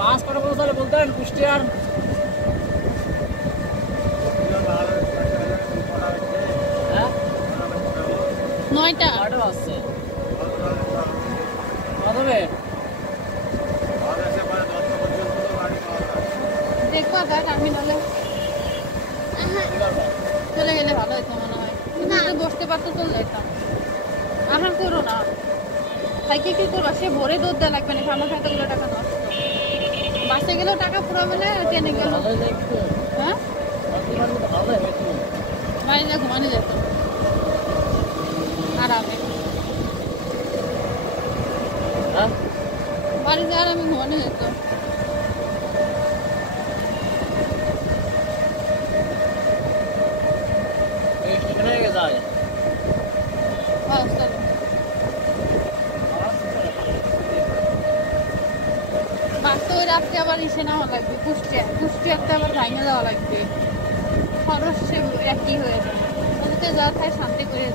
বাস কটা পৌঁছালে বলতেন কুষ্টিয়ার? হ্যাঁ 9টা বাজছে। কতবে দেখবো টার্মিনালে চলে গেলে ভালো হতো মনে হয়। না বসতে পারতো চলে যেতাম। আহার করো না সাইকেল কি করবা, সে ভরে দৌড় দেওয়া লাগবে না, আমার সাইকেলগুলো টাকা নষ্ট। বাসে গেলেও টাকা পুরাবে না, ট্রেনে গেলেও। হ্যাঁ বাড়িতে ঘুমানো যেত আরামে, বাড়িতে আরামে ঘুমানো যেত। বাসে ওই রাত্রে আবার ইসে নেওয়া লাগবে, কুষ্টিয়াতে আবার ভাঙে দেওয়া লাগবে, খরচ সে একই হয়ে যাবে। ওদিকে যা খায় শান্তি করে